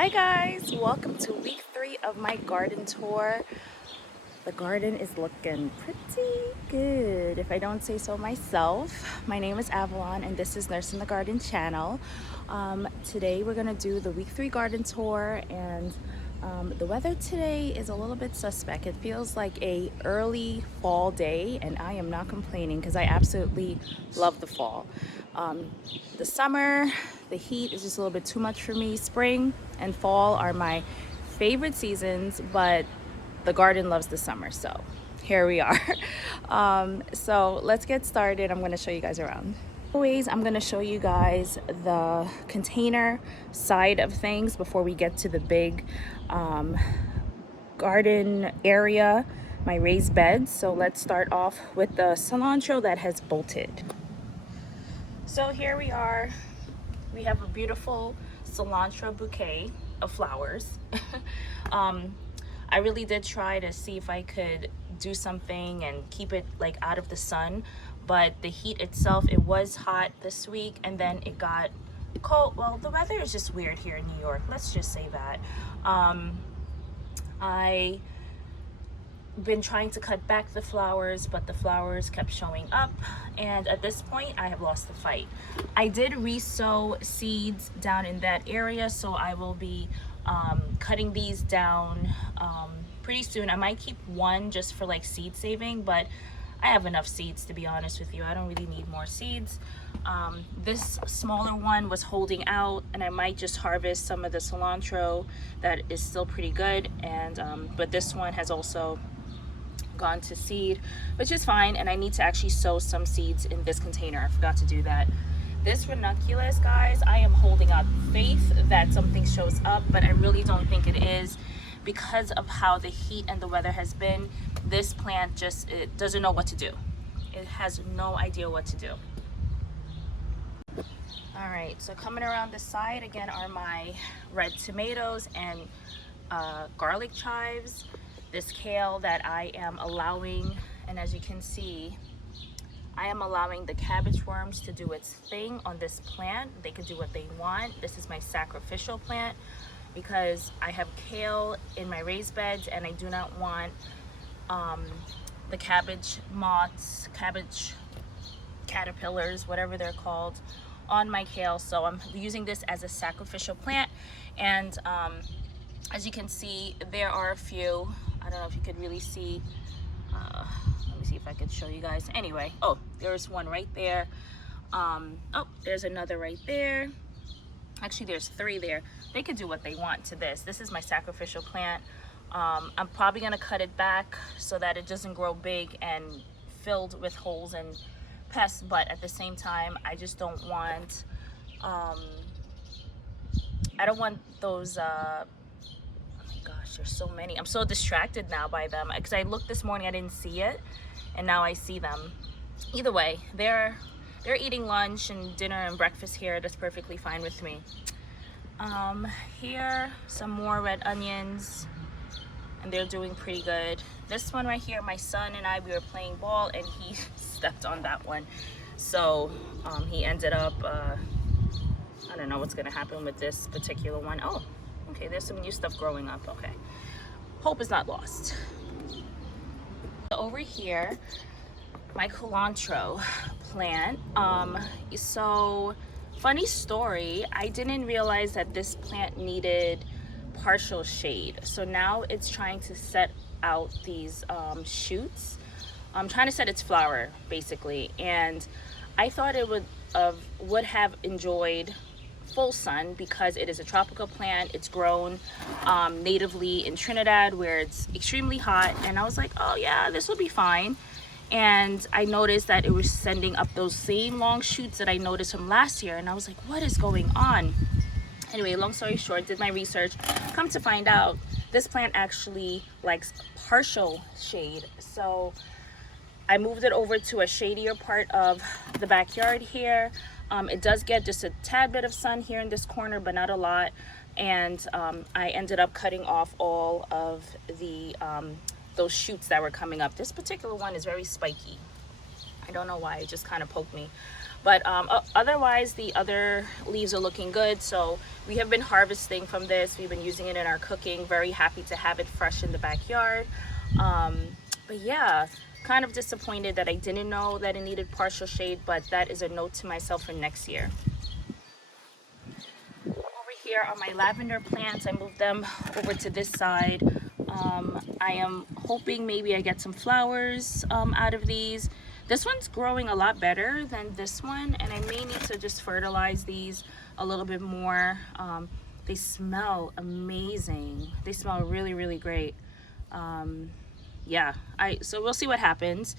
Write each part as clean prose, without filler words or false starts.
Hi guys, welcome to week 3 of my garden tour. The garden is looking pretty good, if I don't say so myself. My name is Avalon and this is Nurse in the Garden channel. Today we're gonna do the week 3 garden tour, and the weather today is a little bit suspect. It feels like a early fall day, and I am not complaining because I absolutely love the fall. The summer, the heat is just a little bit too much for me. Spring and fall are my favorite seasons, but the garden loves the summer, so here we are. So let's get started. I'm going to show you guys around. Always, I'm going to show you guys the container side of things before we get to the big garden area, my raised beds. So let's start off with the cilantro that has bolted. So here we are. We have a beautiful cilantro bouquet of flowers. I really did try to see if I could do something and keep it like out of the sun, but the heat itself, it was hot this week and then it got cold. Well, the weather is just weird here in New York, let's just say that. I been trying to cut back the flowers, but the flowers kept showing up, and at this point I have lost the fight. I did re-sow seeds down in that area, so I will be cutting these down pretty soon. I might keep one just for like seed saving, but I have enough seeds, to be honest with you. I don't really need more seeds. This smaller one was holding out, and I might just harvest some of the cilantro that is still pretty good, and but this one has also gone to seed, which is fine, and I need to actually sow some seeds in this container. I forgot to do that. This ranunculus, guys, I am holding out faith that something shows up, but I really don't think it is because of how the heat and the weather has been. This plant just, it doesn't know what to do. It has no idea what to do. All right, so coming around the side again are my red tomatoes and garlic chives. This kale that I am allowing, and as you can see, I am allowing the cabbage worms to do its thing on this plant. They can do what they want. This is my sacrificial plant because I have kale in my raised beds, and I do not want the cabbage moths, cabbage caterpillars, whatever they're called, on my kale. So I'm using this as a sacrificial plant, and as you can see, there are a few. I don't know if you could really see. Let me see if I could show you guys. Anyway, oh, there's one right there. Oh, there's another right there. Actually, there's 3 there. They could do what they want to this. This is my sacrificial plant. I'm probably gonna cut it back so that it doesn't grow big and filled with holes and pests, but at the same time, I just don't want, I don't want those, oh my gosh, there's so many. I'm so distracted now by them because I looked this morning, I didn't see it, and now I see them. Either way, they're eating lunch and dinner and breakfast here. That's perfectly fine with me. Here, some more red onions, and they're doing pretty good. This one right here, my son and I, we were playing ball and he stepped on that one. So he ended up, I don't know what's gonna happen with this particular one. Oh, okay, there's some new stuff growing up, okay. Hope is not lost. Over here, my cilantro plant. So funny story, I didn't realize that this plant needed partial shade. So now it's trying to set out these shoots. I'm trying to set its flower basically, and I thought it would have enjoyed full sun because it is a tropical plant. It's grown natively in Trinidad where it's extremely hot, and I was like, oh yeah, this will be fine. And I noticed that it was sending up those same long shoots that I noticed from last year, and I was like, what is going on? Anyway, long story short, did my research, come to find out this plant actually likes partial shade. So I moved it over to a shadier part of the backyard here. It does get just a tad bit of sun here in this corner, but not a lot. And I ended up cutting off all of the those shoots that were coming up. This particular one is very spiky. I don't know why, it just kind of poked me. But otherwise, the other leaves are looking good. So we have been harvesting from this. We've been using it in our cooking. Very happy to have it fresh in the backyard. But yeah, kind of disappointed that I didn't know that it needed partial shade, but that is a note to myself for next year. Over here are my lavender plants. I moved them over to this side. I am hoping maybe I get some flowers out of these. This one's growing a lot better than this one, and I may need to just fertilize these a little bit more. They smell amazing. They smell really, really great. Yeah, so we'll see what happens.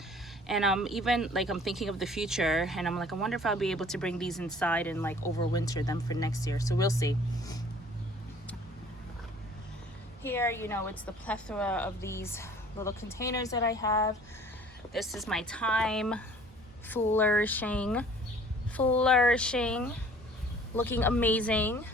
And even like I'm thinking of the future, and I'm like, I wonder if I'll be able to bring these inside and like overwinter them for next year. So we'll see. Here, you know, it's the plethora of these little containers that I have. This is my thyme, flourishing, looking amazing.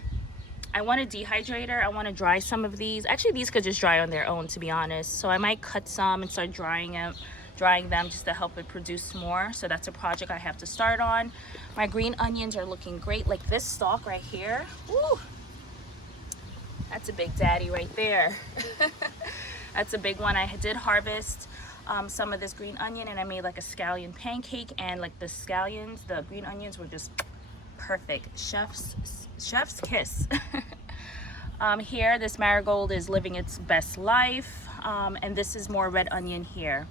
I want a dehydrator. I want to dry some of these. Actually, these could just dry on their own, to be honest. So I might cut some and start drying them just to help it produce more. So that's a project I have to start on. My green onions are looking great. Like this stalk right here. Woo! That's a big daddy right there. That's a big one. I did harvest some of this green onion, and I made like a scallion pancake, and like the scallions, the green onions were just perfect. Chef's kiss. Here, this marigold is living its best life, and this is more red onion here.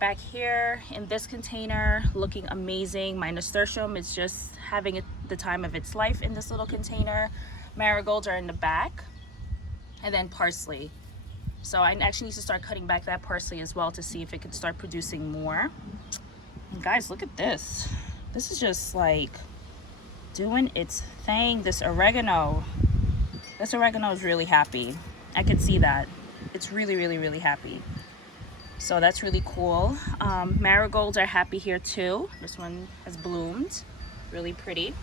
Back here in this container, looking amazing. My nasturtium is just having the time of its life in this little container. Marigolds are in the back, and then parsley. So I actually need to start cutting back that parsley as well to see if it could start producing more. And guys, look at this. This is just like doing its thing. This oregano is really happy. I could see that. It's really, really, really happy. So that's really cool. Marigolds are happy here too. This one has bloomed, really pretty.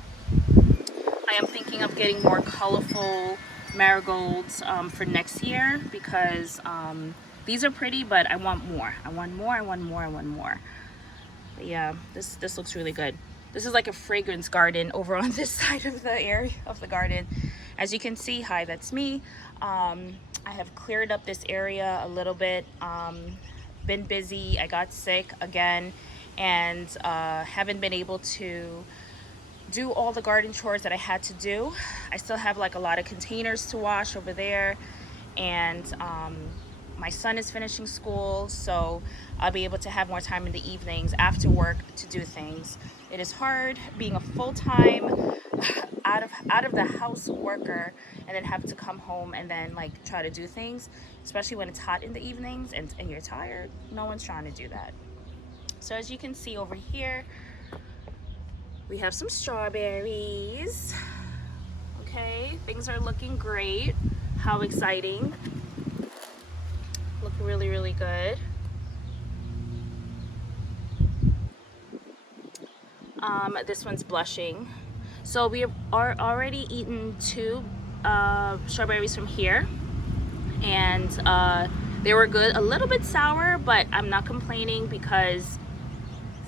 I am thinking of getting more colorful marigolds for next year, because these are pretty, but I want more. I want more. But yeah, this looks really good. This is like a fragrance garden over on this side of the area of the garden. As you can see, hi, that's me. I have cleared up this area a little bit. Been busy. I got sick again, and haven't been able to do all the garden chores that I had to do. I still have like a lot of containers to wash over there, and my son is finishing school, so I'll be able to have more time in the evenings after work to do things. It is hard being a full-time out of the house worker and then have to come home and then like try to do things, especially when it's hot in the evenings and you're tired. No one's trying to do that. So as you can see over here, we have some strawberries. Okay, things are looking great. How exciting. Look really, really good. This one's blushing. So we are already eaten 2 strawberries from here, and they were good. A little bit sour, but I'm not complaining, because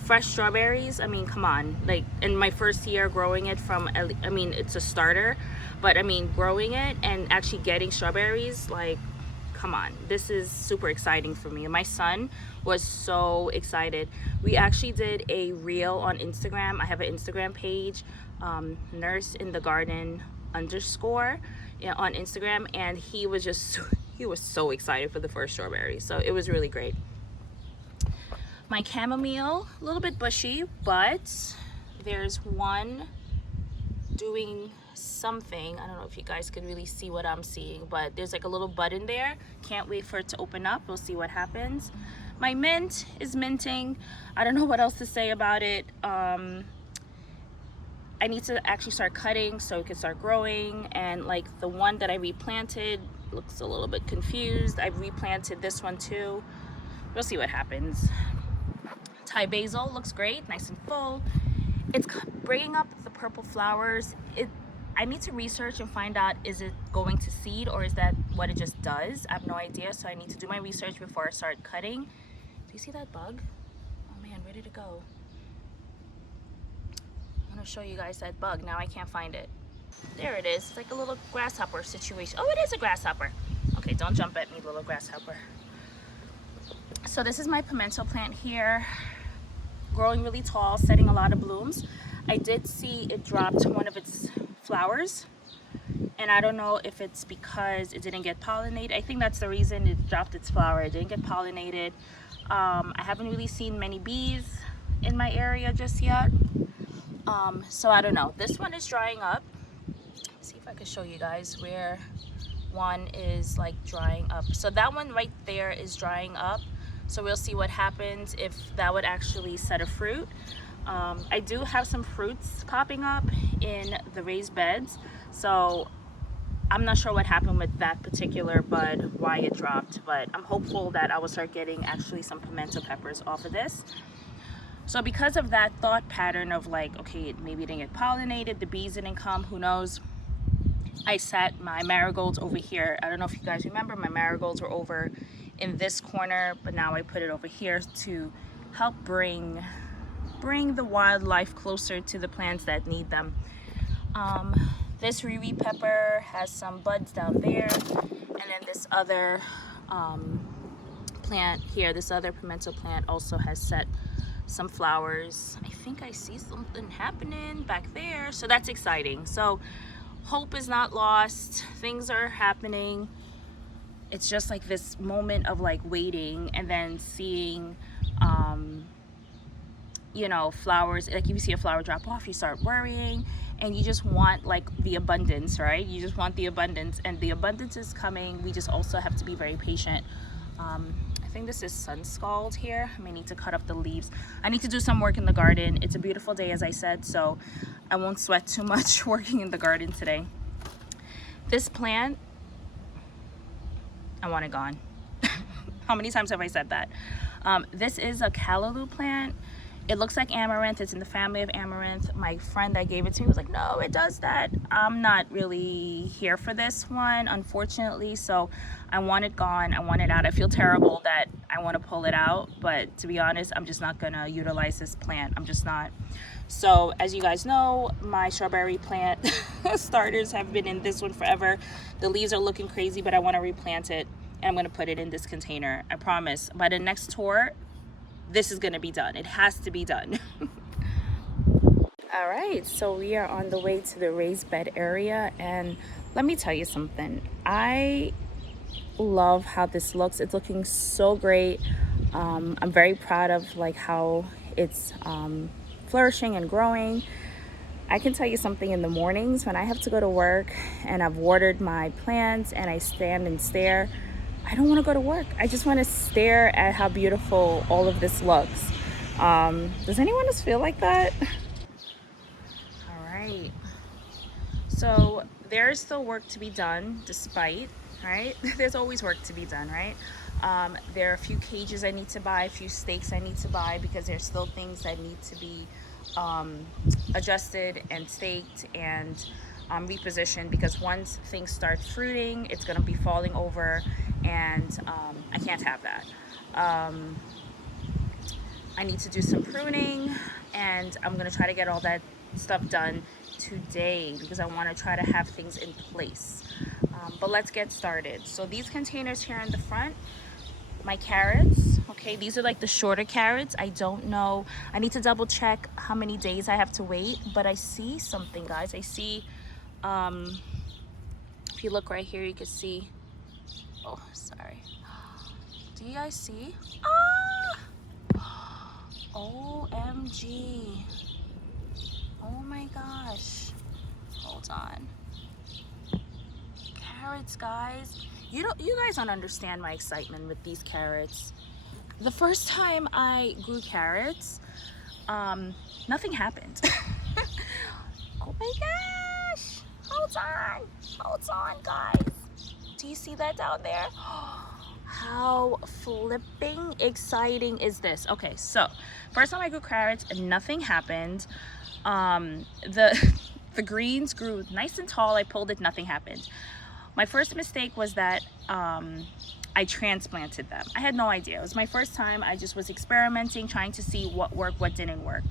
fresh strawberries, I mean, come on. Like in my first year growing it from, I mean, it's a starter, but I mean, growing it and actually getting strawberries, like, come on. This is super exciting for me. And my son was so excited. We actually did a reel on Instagram. I have an Instagram page, Nurse in the Garden _ on Instagram, and he was so excited for the first strawberry. So it was really great. My chamomile, a little bit bushy, but there's one doing something. I don't know if you guys can really see what I'm seeing, but there's like a little bud in there. Can't wait for it to open up. We'll see what happens. My mint is minting. I don't know what else to say about it. I need to actually start cutting so it can start growing, and like the one that I replanted looks a little bit confused. I replanted this one too. We'll see what happens. Thai basil looks great, nice and full. It's bringing up the purple flowers. I need to research and find out, is it going to seed or is that what it just does? I have no idea, so I need to do my research before I start cutting. Do you see that bug? Oh man, where did it go? I'm gonna show you guys that bug. Now I can't find it. There it is. It's like a little grasshopper situation. Oh, it is a grasshopper. Okay, don't jump at me, little grasshopper. So this is my pimento plant here, growing really tall, setting a lot of blooms. I did see it dropped one of its flowers, and I don't know if it's because it didn't get pollinated. I think that's the reason it dropped its flower. It didn't get pollinated. I haven't really seen many bees in my area just yet. So I don't know. This one is drying up. Let's see if I can show you guys where one is like drying up. So that one right there is drying up. So we'll see what happens if that would actually set a fruit. I do have some fruits popping up in the raised beds. So I'm not sure what happened with that particular bud, why it dropped, but I'm hopeful that I will start getting actually some pimento peppers off of this. So because of that thought pattern of like, okay, maybe it didn't get pollinated, the bees didn't come, who knows, I set my marigolds over here. I don't know if you guys remember, my marigolds were over in this corner, but now I put it over here to help bring the wildlife closer to the plants that need them. This riri pepper has some buds down there, and then this other plant here, this other pimento plant also has set some flowers. I think I see something happening back there, so that's exciting. So hope is not lost, things are happening. It's just like this moment of like waiting and then seeing you know, flowers. Like if you see a flower drop off, you start worrying, and you just want like the abundance, right? You just want the abundance, and the abundance is coming. We just also have to be very patient. I think this is sun scald here. I may need to cut up the leaves. I need to do some work in the garden. It's a beautiful day, as I said, so I won't sweat too much working in the garden today. This plant, I want it gone. How many times have I said that? This is a callaloo plant. It looks like amaranth. It's in the family of amaranth. My friend that gave it to me was like, no, it does that. I'm not really here for this one, unfortunately. So I want it gone. I want it out. I feel terrible that I want to pull it out, but to be honest, I'm just not gonna utilize this plant. I'm just not. So as you guys know, my strawberry plant starters have been in this one forever. The leaves are looking crazy, but I want to replant it, and I'm gonna put it in this container. I promise by the next tour, this is gonna be done. It has to be done. All right, so we are on the way to the raised bed area, and let me tell you something. I love how this looks. It's looking so great. I'm very proud of like how it's flourishing and growing. I can tell you something, in the mornings when I have to go to work and I've watered my plants and I stand and stare, I don't want to go to work. I just want to stare at how beautiful all of this looks. Does anyone else feel like that? All right. So there's still work to be done, despite, right? There's always work to be done, right? There are a few cages I need to buy, a few stakes I need to buy, because there's still things that need to be adjusted and staked and repositioned, because once things start fruiting, it's going to be falling over, and I can't have that. I need to do some pruning, and I'm going to try to get all that stuff done today because I want to try to have things in place. But let's get started. So these containers here in the front, my carrots, okay, these are like the shorter carrots. I don't know, I need to double check how many days I have to wait, but I see something, guys. I see if you look right here, you can see, oh sorry, do you guys see? OMG, oh my gosh, hold on. Carrots, guys, you guys don't understand my excitement with these carrots. The first time I grew carrots, nothing happened. Oh my gosh, hold on guys, do you see that down there? How flipping exciting is this? Okay, so first time I grew carrots, nothing happened. The greens grew nice and tall. I pulled it, nothing happened. My first mistake was that I transplanted them. I had no idea. It was my first time. I just was experimenting, trying to see what worked, what didn't work.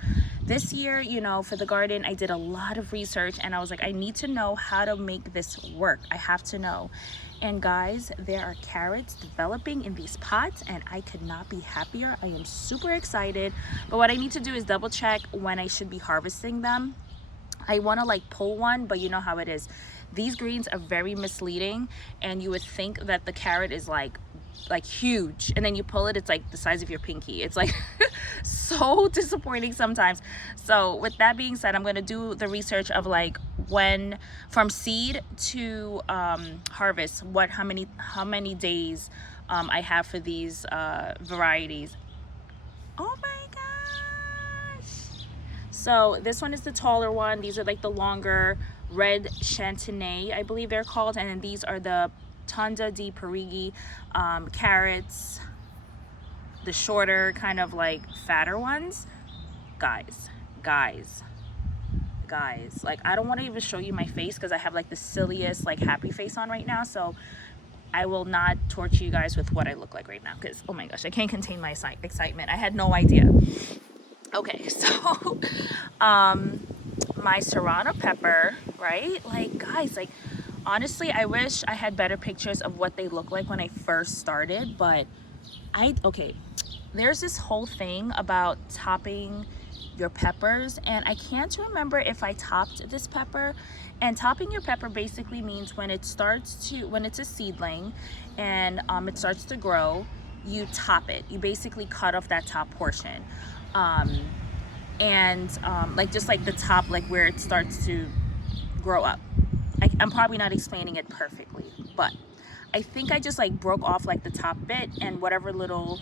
this year, you know, for the garden, I did a lot of research and I was like, I need to know how to make this work. I have to know. And guys, there are carrots developing in these pots and I could not be happier. I am super excited. But what I need to do is double check when I should be harvesting them. I want to like pull one, but you know how it is. These greens are very misleading, and you would think that the carrot is like huge, and then you pull it, it's like the size of your pinky. It's like so disappointing sometimes. So with that being said, I'm going to do the research of like when from seed to harvest, how many days I have for these varieties. Oh my gosh. So this one is the taller one. These are like the longer red Chantenay, I believe they're called, and then these are the Tunda di Parigi carrots, the shorter kind of like fatter ones. Guys, like I don't want to even show you my face because I have like the silliest like happy face on right now, so I will not torture you guys with what I look like right now because oh my gosh, I can't contain my excitement. I had no idea. Okay, so my serrano pepper, right? Like guys, like honestly, I wish I had better pictures of what they look like when I first started, but okay, there's this whole thing about topping your peppers, and I can't remember if I topped this pepper. And topping your pepper basically means when it's a seedling and it starts to grow, you top it. You basically cut off that top portion. Like just like the top, like where it starts to grow up. I'm probably not explaining it perfectly, but I think I just like broke off like the top bit and whatever little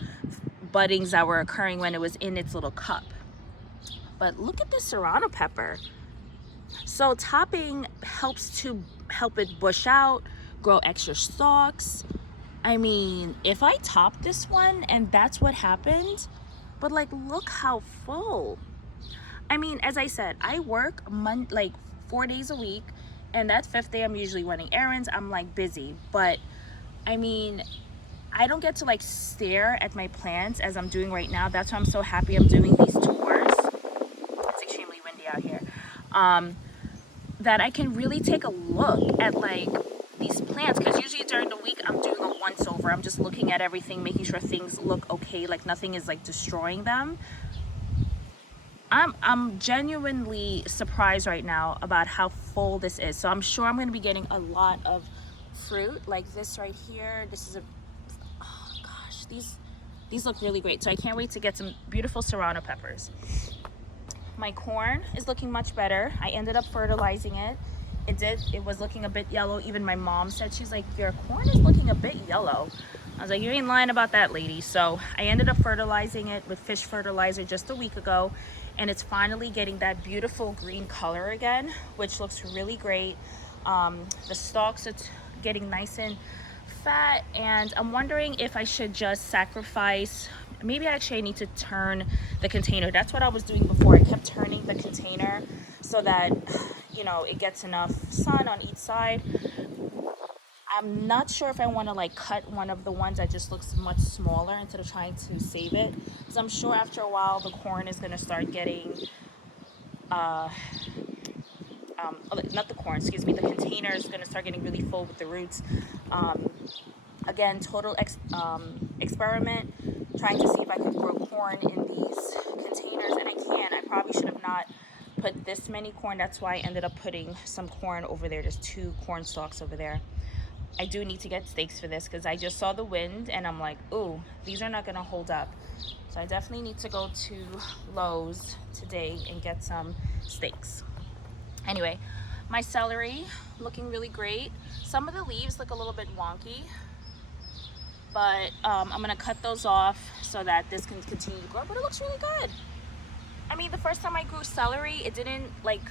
buddings that were occurring when it was in its little cup. But look at this serrano pepper. So topping helps it bush out, grow extra stalks. I mean, if I top this one and that's what happened, but like look how full. I mean, as I said, I work like 4 days a week, and that 5th day I'm usually running errands. I'm like busy, but I mean, I don't get to like stare at my plants as I'm doing right now. That's why I'm so happy I'm doing these tours. It's extremely windy out here. That I can really take a look at like these plants, because usually during the week I'm doing a once over. I'm just looking at everything, making sure things look okay, like nothing is like destroying them. I'm genuinely surprised right now about how full this is. So I'm sure I'm going to be getting a lot of fruit like this right here. This is oh gosh, these look really great. So I can't wait to get some beautiful serrano peppers. My corn is looking much better. I ended up fertilizing it. It was looking a bit yellow. Even my mom said, she's like, your corn is looking a bit yellow. I was like, you ain't lying about that, lady. So I ended up fertilizing it with fish fertilizer just a week ago, and it's finally getting that beautiful green color again, which looks really great. The stalks are getting nice and fat, and I'm wondering if I should just sacrifice. Maybe actually I need to turn the container. That's what I was doing before. I kept turning the container so that, you know, it gets enough sun on each side. I'm not sure if I want to like cut one of the ones that just looks much smaller instead of trying to save it, because I'm sure after a while the corn is going to start getting not the corn, excuse me, the container is going to start getting really full with the roots. Again, total experiment, trying to see if I could grow corn in these containers, and I can. I probably should have not put this many corn. That's why I ended up putting some corn over there. There's 2 corn stalks over there. I do need to get stakes for this because I just saw the wind and I'm like, ooh, these are not going to hold up. So I definitely need to go to Lowe's today and get some stakes. Anyway, my celery looking really great. Some of the leaves look a little bit wonky, but I'm going to cut those off so that this can continue to grow, but it looks really good. I mean, the first time I grew celery, it didn't like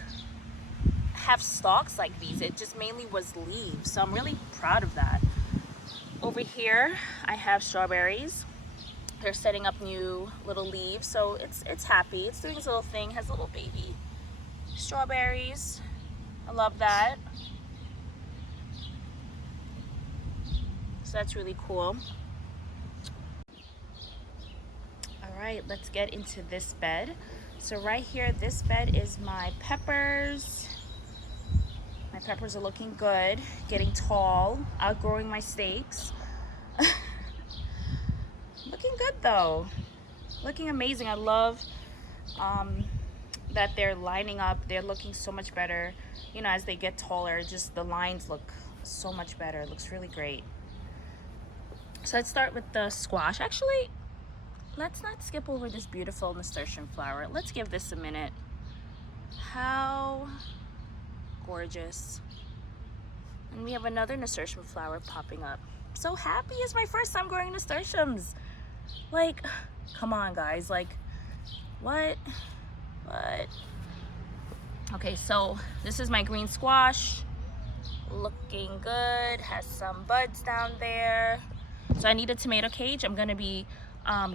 have stalks like these. It just mainly was leaves, so I'm really proud of that. Over here I have strawberries. They're setting up new little leaves, so it's happy. It's doing its little thing. Has a little baby strawberries. I love that. So that's really cool. All right, let's get into this bed. So right here, this bed is my peppers. My peppers are looking good, getting tall, outgrowing my stakes. Looking good though, looking amazing. I love that they're lining up. They're looking so much better, you know, as they get taller. Just the lines look so much better. It looks really great. So let's start with the squash. Actually, let's not skip over this beautiful nasturtium flower. Let's give this a minute. How gorgeous. And we have another nasturtium flower popping up. I'm so happy. It's my first time growing nasturtiums. Like, come on guys, like, what? Okay, so this is my green squash. Looking good, has some buds down there. So I need a tomato cage. I'm gonna be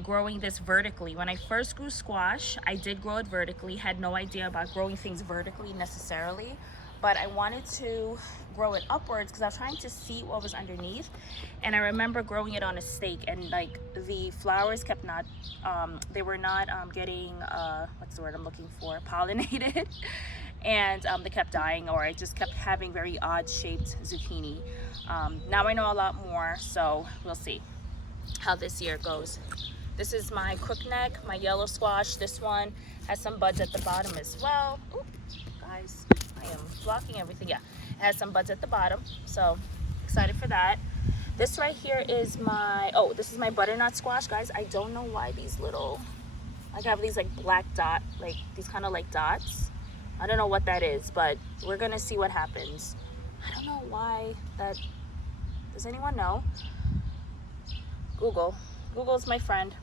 growing this vertically. When I first grew squash, I did grow it vertically. Had no idea about growing things vertically necessarily, but I wanted to grow it upwards because I was trying to see what was underneath. And I remember growing it on a stake, and like the flowers kept not, they were not getting, what's the word I'm looking for, pollinated. And they kept dying, or I just kept having very odd shaped zucchini. Now I know a lot more, so we'll see how this year goes. This is my crookneck, my yellow squash. This one has some buds at the bottom as well. Ooh, guys, I am blocking everything. Yeah, it has some buds at the bottom, so excited for that. This right here is my, oh, this is my butternut squash, guys. I don't know why these little, I have these like black dot, like these kind of like dots. I don't know what that is, but we're gonna see what happens. I don't know why that, does anyone know? Google's my friend.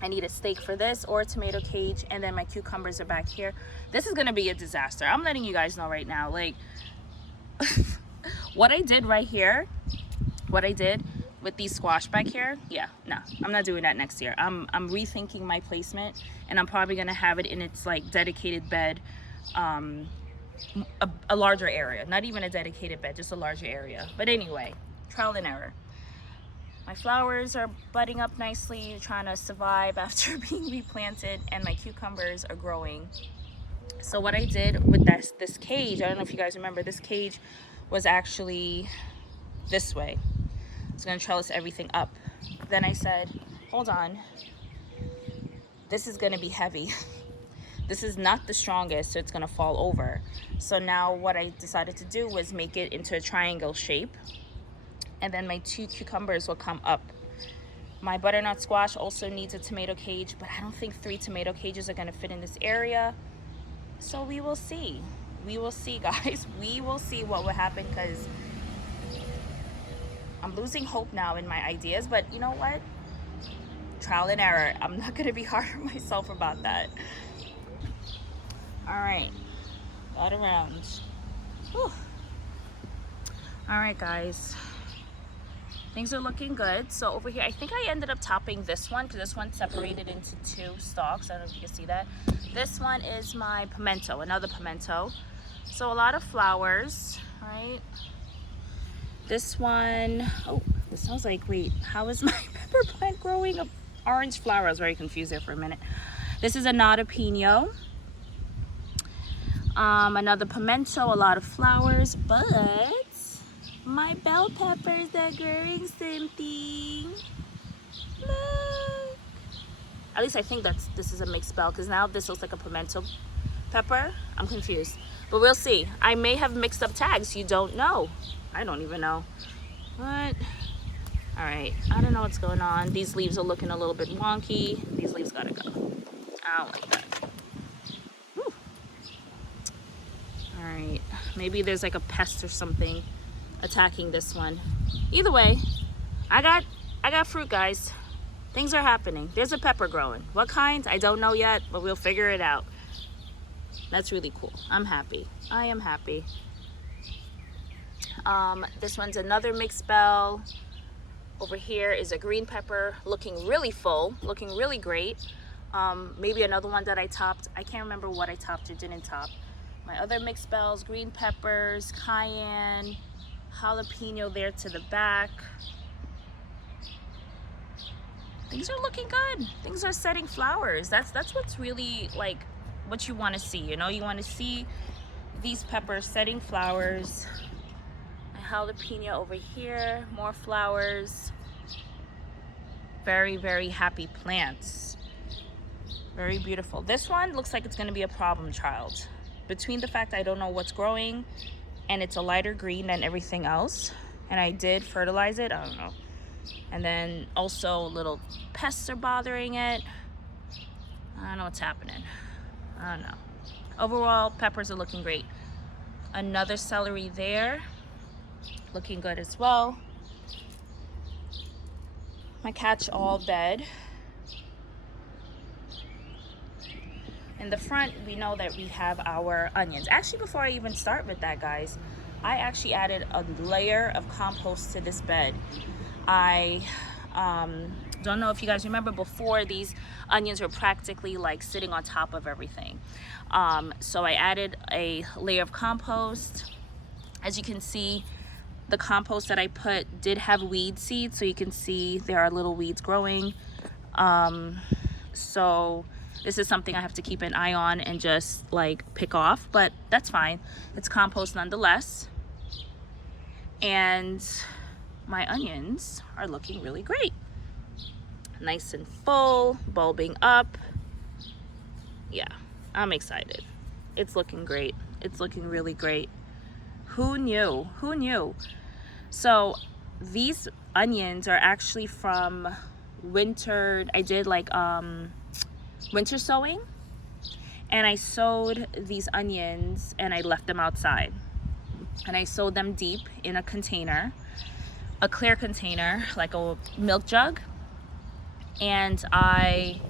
I need a stake for this or a tomato cage, and then my cucumbers are back here. This is gonna be a disaster. I'm letting you guys know right now. Like, what I did right here, what I did with these squash back here, yeah, no, I'm not doing that next year. I'm rethinking my placement, and I'm probably gonna have it in its like dedicated bed, a larger area, not even a dedicated bed, just a larger area. But anyway, trial and error. My flowers are budding up nicely, trying to survive after being replanted, and my cucumbers are growing. So what I did with this cage, I don't know if you guys remember, this cage was actually this way. I was gonna trellis everything up. Then I said, hold on, this is gonna be heavy. This is not the strongest, so it's gonna fall over. So now what I decided to do was make it into a triangle shape, and then my 2 cucumbers will come up. My butternut squash also needs a tomato cage, but I don't think 3 tomato cages are gonna fit in this area. So we will see. We will see, guys. We will see what will happen, because I'm losing hope now in my ideas, but you know what? Trial and error. I'm not gonna be hard on myself about that. All right, got around. Whew. All right, guys. Things are looking good. So over here, I think I ended up topping this one because this one separated into 2 stalks. I don't know if you can see that. This one is my pimento, another pimento. So a lot of flowers, right? This one, oh, it smells like, wait, how is my pepper plant growing an orange flower? I was very confused there for a minute. This is a nata pino. Another pimento, a lot of flowers, but my bell peppers are growing something. Look. At least I think this is a mixed bell, because now this looks like a pimento pepper. I'm confused, but we'll see. I may have mixed up tags. You don't know. I don't even know. What? All right. I don't know what's going on. These leaves are looking a little bit wonky. These leaves gotta go. I don't like that. Whew. All right. Maybe there's like a pest or something attacking this one. Either way, I got fruit, guys. Things are happening. There's a pepper growing. What kind? I don't know yet, but we'll figure it out. That's really cool. I'm happy. I am happy. This one's another mixed bell. Over here is a green pepper, looking really full, looking really great. Maybe another one that I topped. I can't remember what I topped or didn't top. My other mixed bells, green peppers, cayenne, jalapeno there to the back. Things are looking good. Things are setting flowers. That's what's really like what you want to see. You know, you want to see these peppers setting flowers. Jalapeno over here, more flowers. Very, very happy plants. Very beautiful. This one looks like it's going to be a problem child. Between the fact I don't know what's growing and it's a lighter green than everything else, and I did fertilize it, I don't know. And then also little pests are bothering it. I don't know what's happening. I don't know. Overall, peppers are looking great. Another celery there. Looking good as well. My catch-all bed. In the front, we know that we have our onions. Actually, before I even start with that, guys, I actually added a layer of compost to this bed. I don't know if you guys remember, before these onions were practically like sitting on top of everything. So I added a layer of compost. As you can see, the compost that I put did have weed seeds, so you can see there are little weeds growing. So this is something I have to keep an eye on and just like pick off, but that's fine. It's compost nonetheless. And my onions are looking really great. Nice and full, bulbing up. Yeah, I'm excited. It's looking great. It's looking really great. Who knew? Who knew? So these onions are actually from winter. I did like winter sowing, and I sowed these onions and I left them outside, and I sowed them deep in a container, a clear container, like a milk jug, and I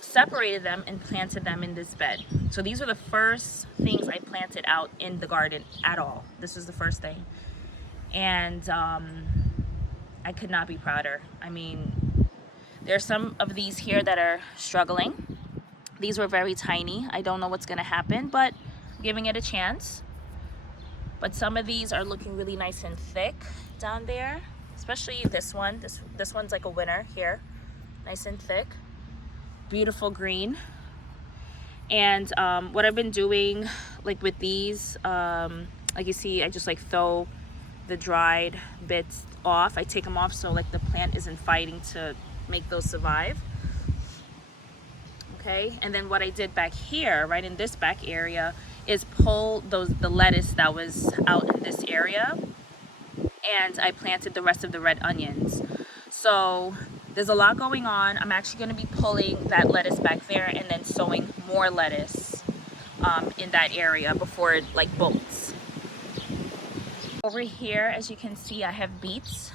separated them and planted them in this bed. So these are the first things I planted out in the garden at all. This was the first thing. And I could not be prouder. I mean, there are some of these here that are struggling. These were very tiny. I don't know what's gonna happen, but I'm giving it a chance. But some of these are looking really nice and thick down there, especially this one. This one's like a winner here, nice and thick. Beautiful green. And what I've been doing, like with these, like you see, I just like throw the dried bits off. I take them off so like the plant isn't fighting to make those survive. Okay, and then what I did back here, right in this back area, is pull the lettuce that was out in this area, and I planted the rest of the red onions. So there's a lot going on. I'm actually going to be pulling that lettuce back there and then sowing more lettuce in that area before it like bolts. Over here, as you can see, I have beets.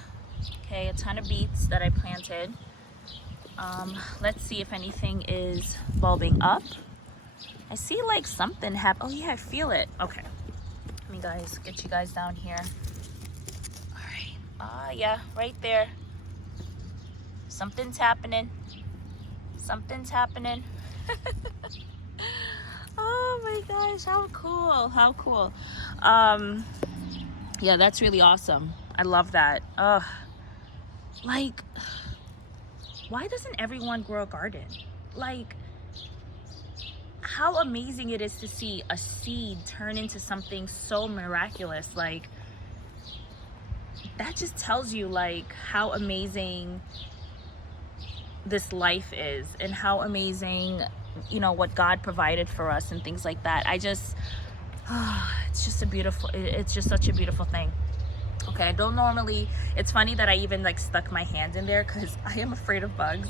Okay, a ton of beets that I planted. Let's see if anything is bulbing up. I see like something happen. Oh yeah, I feel it. Okay, let me get you guys down here. All right. Yeah, right there. Something's happening. Something's happening. Oh my gosh, how cool. How cool. Yeah, that's really awesome. I love that. Like, why doesn't everyone grow a garden? Like, how amazing it is to see a seed turn into something so miraculous. Like, that just tells you like how amazing this life is and how amazing, you know, what God provided for us and things like that. It's just such a beautiful thing. Okay, I don't normally, it's funny that I even like stuck my hand in there because I am afraid of bugs,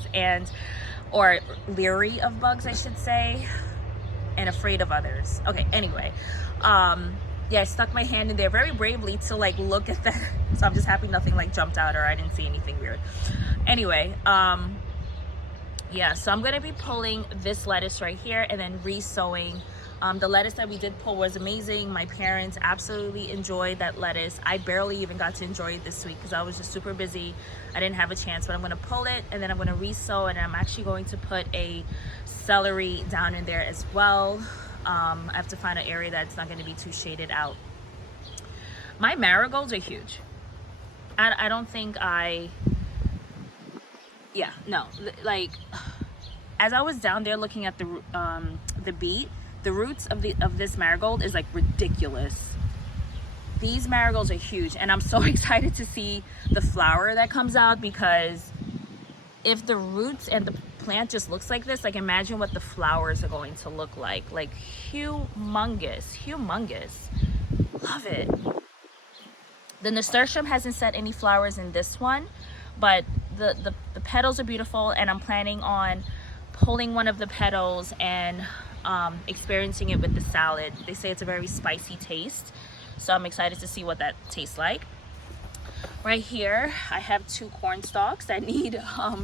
or leery of bugs, I should say, and afraid of others. Okay, anyway, yeah, I stuck my hand in there very bravely to like look at that. So I'm just happy nothing like jumped out or I didn't see anything weird. Anyway, yeah, so I'm gonna be pulling this lettuce right here and then re-sowing. The lettuce that we did pull was amazing. My parents absolutely enjoyed that lettuce. I barely even got to enjoy it this week because I was just super busy. I didn't have a chance, but I'm gonna pull it and then I'm gonna re-sow, and I'm actually going to put a celery down in there as well. I have to find an area that's not gonna be too shaded out. My marigolds are huge. I don't think like, as I was down there looking at the beet, the roots of this marigold is like ridiculous. These marigolds are huge, and I'm so excited to see the flower that comes out, because if the roots and the plant just looks like this, like imagine what the flowers are going to look like humongous. Love it. The nasturtium hasn't set any flowers in this one, but the petals are beautiful, and I'm planning on pulling one of the petals and experiencing it with the salad. They say it's a very spicy taste, so I'm excited to see what that tastes like. Right here I have 2 corn stalks that need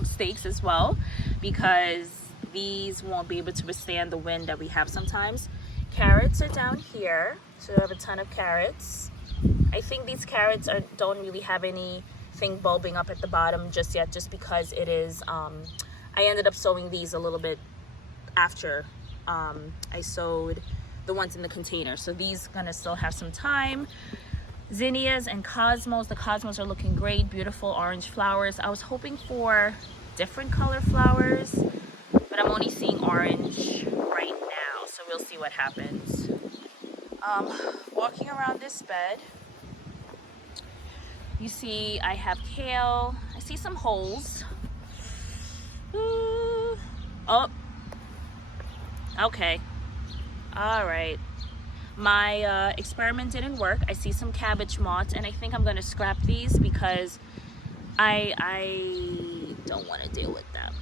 stakes as well, because these won't be able to withstand the wind that we have sometimes. Carrots are down here, so I have a ton of carrots. I think these carrots don't really have anything bulbing up at the bottom just yet, just because it is I ended up sowing these a little bit after I sowed the ones in the container, so these gonna still have some time. Zinnias and cosmos. The cosmos are looking great, beautiful orange flowers. I was hoping for different color flowers, but I'm only seeing orange right now, so we'll see what happens. Walking around this bed, you see I have kale. I see some holes. Ooh. Oh, okay, all right. My experiment didn't work. I see some cabbage moths, and I think I'm gonna scrap these because I don't want to deal with them.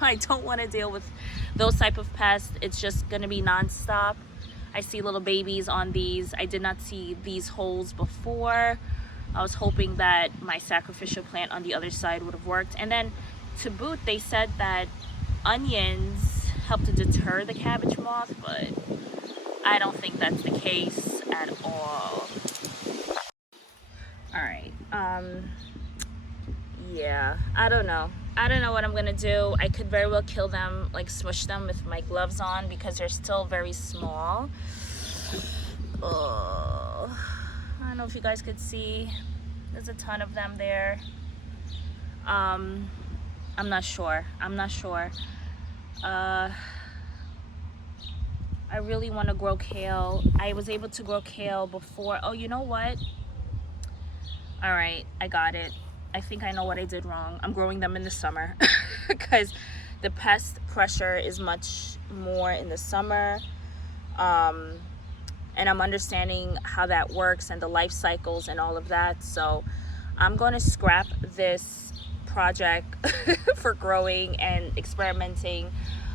I don't want to deal with those type of pests. It's just gonna be non-stop. I see little babies on these. I did not see these holes before. I was hoping that my sacrificial plant on the other side would have worked. And then to boot, they said that onions help to deter the cabbage moth, but I don't think that's the case at all. All right, yeah, I don't know what I'm gonna do. I could very well kill them, like smush them with my gloves on, because they're still very small. Oh, I don't know if you guys could see, there's a ton of them there. I'm not sure. I really want to grow kale. I was able to grow kale before. Oh, you know what? All right, I got it. I think I know what I did wrong. I'm growing them in the summer because the pest pressure is much more in the summer. And I'm understanding how that works and the life cycles and all of that. So I'm going to scrap this project for growing and experimenting.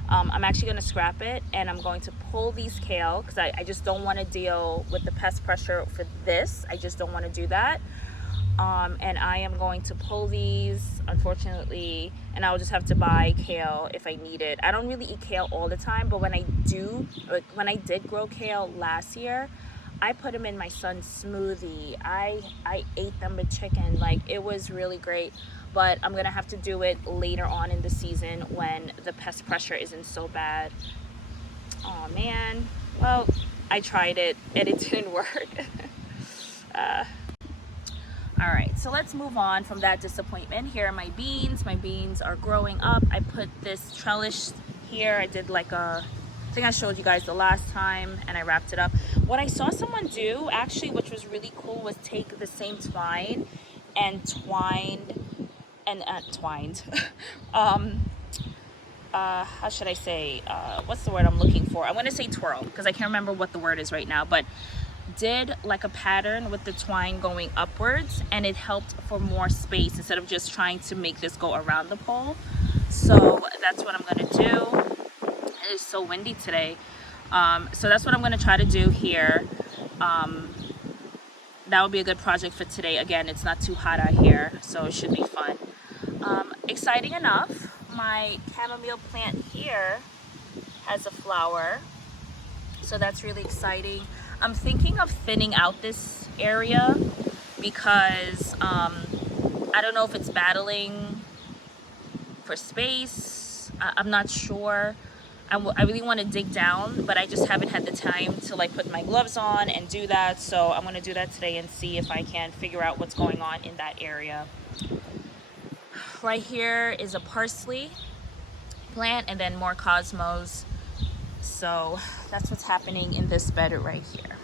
I'm actually going to scrap it, and I'm going to pull these kale because I just don't want to deal with the pest pressure for this. I just don't want to do that. And I am going to pull these, unfortunately, and I'll just have to buy kale if I need it. I don't really eat kale all the time, but when I do, like when I did grow kale last year, I put them in my son's smoothie. I ate them with chicken. Like, it was really great. But I'm gonna have to do it later on in the season when the pest pressure isn't so bad. Oh man, well, I tried it and it didn't work. All right, so let's move on from that disappointment. Here are my beans. My beans are growing up. I put this trellis here. I did like I think I showed you guys the last time, and I wrapped it up. What I saw someone do actually, which was really cool, was take the same twine and how should I say, what's the word I'm looking for? I'm gonna say twirl because I can't remember what the word is right now, but did like a pattern with the twine going upwards, and it helped for more space instead of just trying to make this go around the pole. So that's what I'm gonna do. It is so windy today, so that's what I'm gonna try to do here. That would be a good project for today. Again, it's not too hot out here, so it should be fun. Exciting enough, my chamomile plant here has a flower, so that's really exciting. I'm thinking of thinning out this area because I don't know if it's battling for space. I'm not sure. I really want to dig down, but I just haven't had the time to like put my gloves on and do that. So I'm going to do that today and see if I can figure out what's going on in that area. Right here is a parsley. plant, and then more cosmos. So that's what's happening in this bed right here.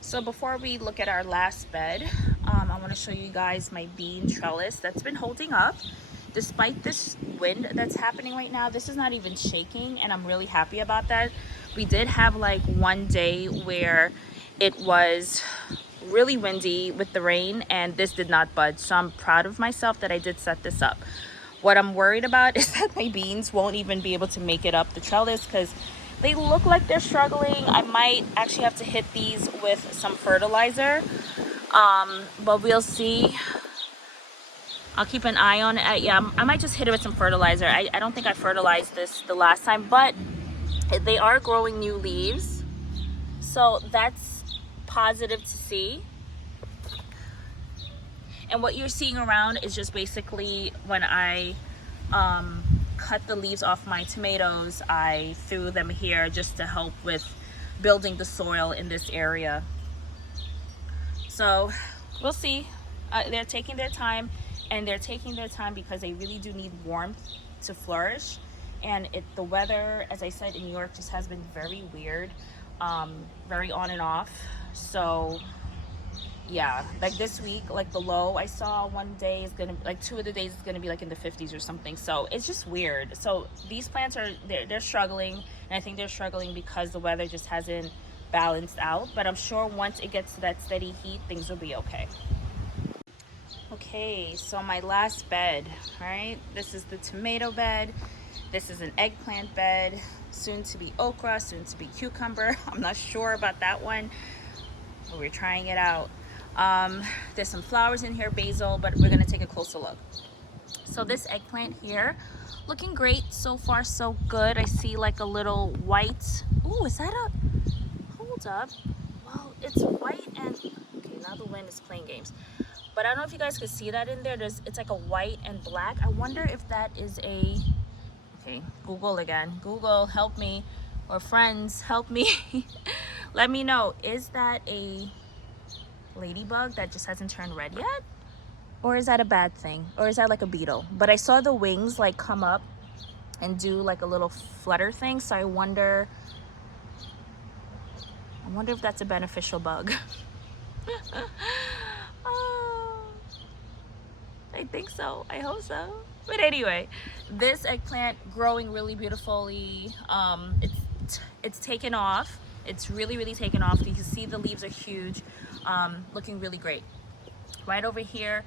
So before we look at our last bed, I want to show you guys my bean trellis that's been holding up. Despite this wind that's happening right now, this is not even shaking, and I'm really happy about that. We did have like one day where it was really windy with the rain, and this did not budge. So I'm proud of myself that I did set this up. What I'm worried about is that my beans won't even be able to make it up the trellis because they look like they're struggling. I might actually have to hit these with some fertilizer, but we'll see. I'll keep an eye on it. Yeah, I might just hit it with some fertilizer. I don't think I fertilized this the last time, but they are growing new leaves, so that's positive to see. And what you're seeing around is just basically when I cut the leaves off my tomatoes, I threw them here just to help with building the soil in this area. So we'll see. They're taking their time, and they're taking their time because they really do need warmth to flourish. And the weather, as I said, in New York just has been very weird, very on and off. So yeah, like this week, like the low I saw one day is gonna, like 2 of the days is gonna be like in the 50s or something. So it's just weird. So these plants are, they're struggling, and I think they're struggling because the weather just hasn't balanced out. But I'm sure once it gets to that steady heat, things will be okay. Okay, so my last bed, right? This is the tomato bed. This is an eggplant bed, soon to be okra, soon to be cucumber. I'm not sure about that one, but we're trying it out. There's some flowers in here, basil, but we're gonna take a closer look. So this eggplant here, looking great. So far, so good. I see like a little white. Ooh, is that a, hold up. Well, it's white and, okay, now the wind is playing games. But I don't know if you guys could see that in there. It's like a white and black. I wonder if that is a, okay, Google again. Google, help me, or friends, help me. Let me know, is that a ladybug that just hasn't turned red yet? Or is that a bad thing? Or is that like a beetle? But I saw the wings like come up and do like a little flutter thing. So I wonder if that's a beneficial bug. I think so. I hope so. But anyway, this eggplant growing really beautifully. It's taken off. It's really taken off. You can see the leaves are huge, looking really great. Right over here,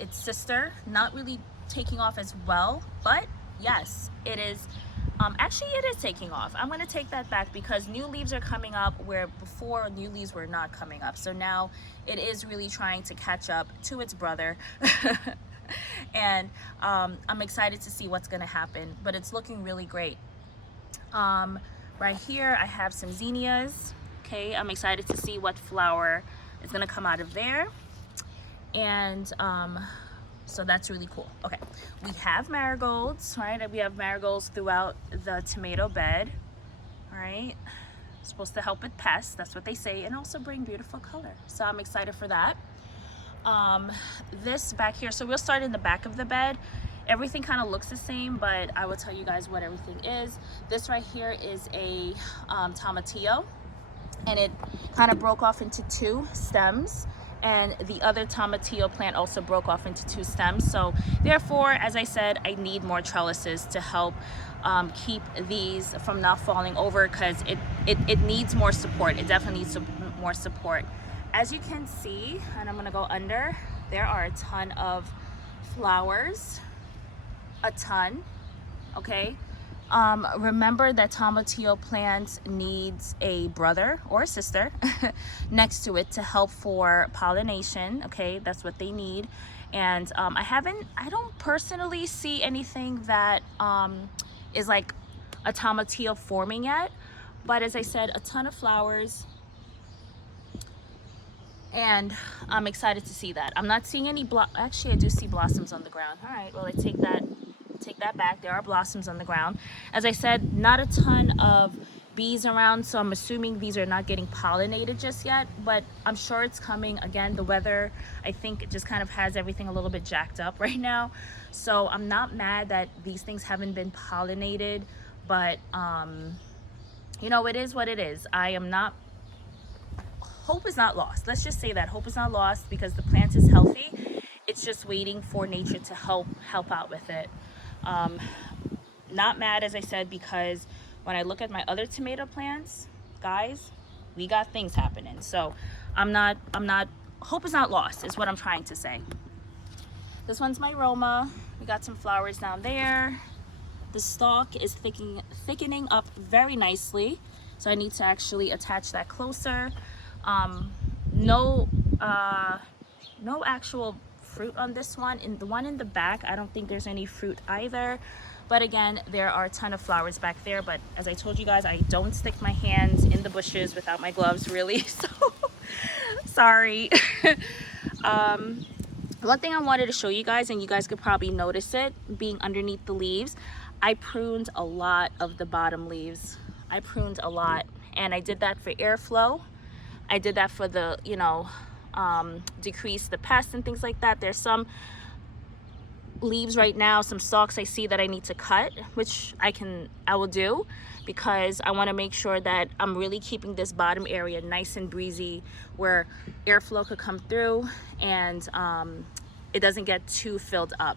its sister, not really taking off as well, but yes, it is. Actually, it is taking off. I'm going to take that back because new leaves are coming up where before new leaves were not coming up. So now it is really trying to catch up to its brother. And I'm excited to see what's going to happen, but it's looking really great. Right here, I have some zinnias. Okay, I'm excited to see what flower is going to come out of there. And so that's really cool. Okay, we have marigolds, right? We have marigolds throughout the tomato bed, all right? Supposed to help with pests, that's what they say, and also bring beautiful color. So I'm excited for that. This back here, so we'll start in the back of the bed. Everything kind of looks the same, but I will tell you guys what everything is. This right here is a tomatillo, and it kind of broke off into 2 stems. And the other tomatillo plant also broke off into 2 stems. So therefore, as I said, I need more trellises to help keep these from not falling over, because it needs more support. It definitely needs more support. As you can see, and I'm gonna go under, there are a ton of flowers, a ton, okay? Remember that tomatillo plant needs a brother or a sister next to it to help for pollination. Okay, that's what they need. And I don't personally see anything that is like a tomatillo forming yet, but as I said, a ton of flowers, and I'm excited to see that. I'm not seeing any actually I do see blossoms on the ground. All right, well, I take that back. There are blossoms on the ground. As I said, not a ton of bees around, so I'm assuming these are not getting pollinated just yet, but I'm sure it's coming. Again, the weather, I think, it just kind of has everything a little bit jacked up right now, so I'm not mad that these things haven't been pollinated, but you know, it is what it is. Hope is not lost. Let's just say that hope is not lost, because the plant is healthy. It's just waiting for nature to help out with it. Not mad, as I said, because when I look at my other tomato plants, guys, we got things happening. So I'm not, hope is not lost is what I'm trying to say. This one's my Roma. We got some flowers down there. The stalk is thickening up very nicely. So I need to actually attach that closer. No actual fruit on this one. In the one in the back, I don't think there's any fruit either. But again, there are a ton of flowers back there. But as I told you guys, I don't stick my hands in the bushes without my gloves, really. So, sorry. One thing I wanted to show you guys, and you guys could probably notice it being underneath the leaves, I pruned a lot of the bottom leaves. I pruned a lot. And I did that for airflow. I did that for the, you know, decrease the pests and things like that. There's some leaves right now, some stalks I see that I need to cut, which I will do, because I want to make sure that I'm really keeping this bottom area nice and breezy, where airflow could come through and it doesn't get too filled up.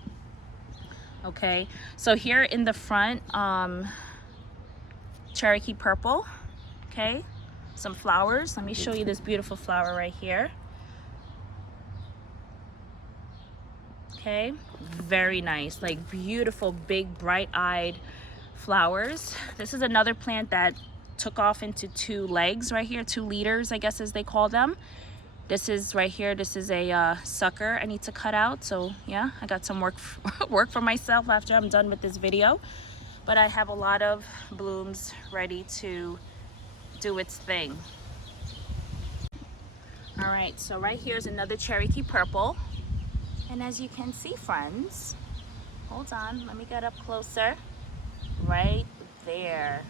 Okay, so here in the front, Cherokee purple. Okay, some flowers. Let me show you this beautiful flower right here. Okay, very nice, like beautiful, big, bright-eyed flowers. This is another plant that took off into 2 legs right here, 2 leaders, I guess, as they call them. This is right here, this is a sucker I need to cut out. So yeah, I got some work for myself after I'm done with this video. But I have a lot of blooms ready to do its thing. All right, so right here is another Cherokee purple. And as you can see, friends, hold on, let me get up closer. Right there.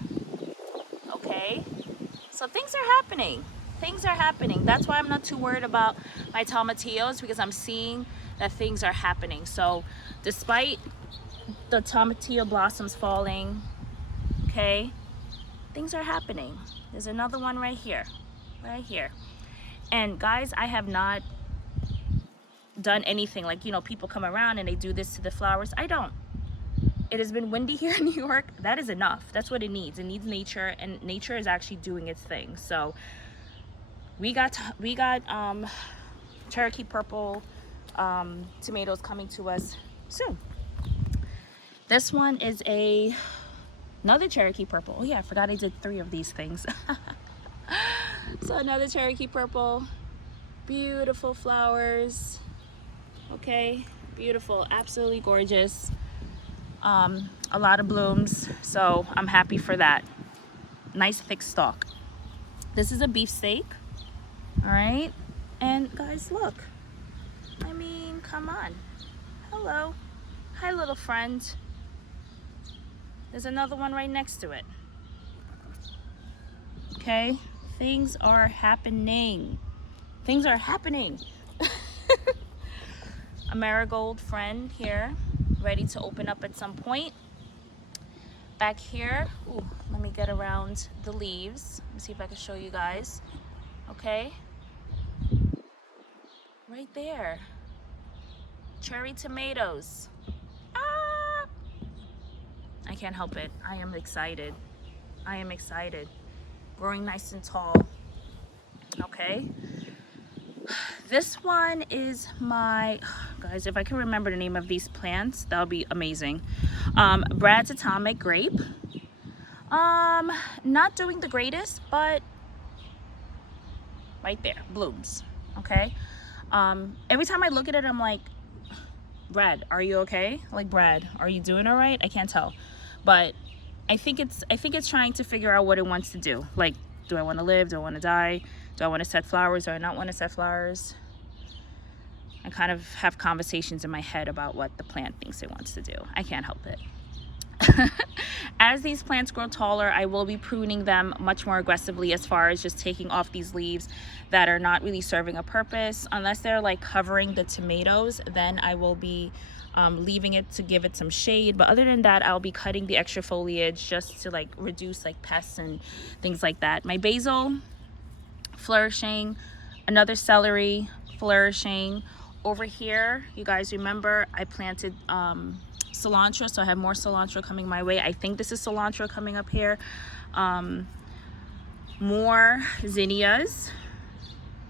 Okay, so things are happening. Things are happening. That's why I'm not too worried about my tomatillos, because I'm seeing that things are happening. So despite the tomatillo blossoms falling, okay, things are happening. There's another one right here, right here. And guys, I have not done anything like, you know, people come around and they do this to the flowers. I don't. It has been windy here in New York. That is enough. That's what it needs. It needs nature, and nature is actually doing its thing. So we got Cherokee purple tomatoes coming to us soon. This one is another Cherokee purple. Oh yeah, I forgot I did 3 of these things. So another Cherokee purple, beautiful flowers. Okay, beautiful, absolutely gorgeous. A lot of blooms, so I'm happy for that. Nice thick stalk. This is a beefsteak. All right, and guys, look, I mean, come on. Hello, hi little friend. There's another one right next to it. Okay, things are happening. Things are happening. A marigold friend here, ready to open up at some point. Back here, ooh, let me get around the leaves. Let me see if I can show you guys. Okay, right there, cherry tomatoes. Ah! I can't help it. I am excited. I am excited. Growing nice and tall. Okay. This one is my, guys, if I can remember the name of these plants, that would be amazing. Brad's Atomic Grape. Not doing the greatest, but right there, blooms. Okay. Every time I look at it, I'm like, Brad, are you okay? Like, Brad, are you doing all right? I can't tell, but I think it's trying to figure out what it wants to do. Like, do I want to live? Do I want to die? Do I want to set flowers? Do I not want to set flowers? I kind of have conversations in my head about what the plant thinks it wants to do. I can't help it. as these plants grow taller, I will be pruning them much more aggressively, as far as just taking off these leaves that are not really serving a purpose. Unless they're like covering the tomatoes, then I will be leaving it to give it some shade. But other than that, I'll be cutting the extra foliage just to like reduce like pests and things like that. My basil, flourishing. Another celery, flourishing. Over here, you guys remember I planted cilantro, so I have more cilantro coming my way. I think this is cilantro coming up here. More zinnias.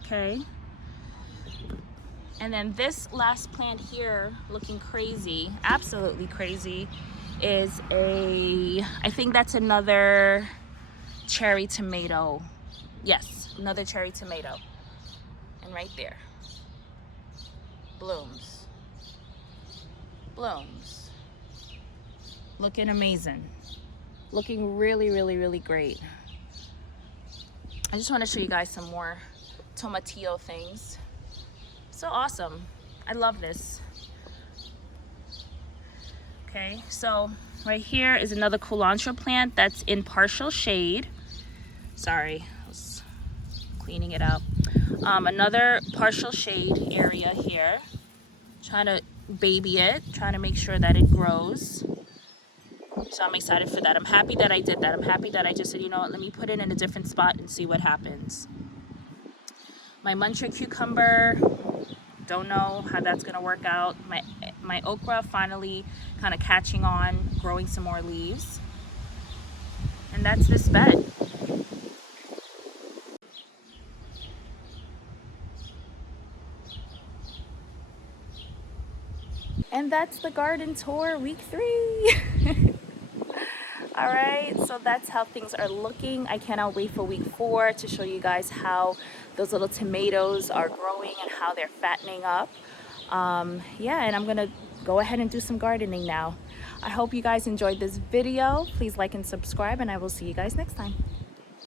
Okay. And then this last plant here, looking crazy, absolutely crazy, is I think that's another cherry tomato. Yes, another cherry tomato. And right there, blooms. Blooms. Looking amazing. Looking really, really, really great. I just want to show you guys some more tomatillo things. So awesome. I love this. Okay, so right here is another culantro plant that's in partial shade. Sorry, I was cleaning it out. Another partial shade area here. Trying to baby it, trying to make sure that it grows. So I'm excited for that. I'm happy that I did that. I'm happy that I just said, you know what, let me put it in a different spot and see what happens. My muncher cucumber, don't know how that's gonna work out. My okra finally kind of catching on, growing some more leaves. And that's this bed. And that's the garden tour, week 3. All right, so that's how things are looking. I cannot wait for week 4 to show you guys how those little tomatoes are growing and how they're fattening up. Yeah, and I'm gonna go ahead and do some gardening now. I hope you guys enjoyed this video. Please like and subscribe, and I will see you guys next time.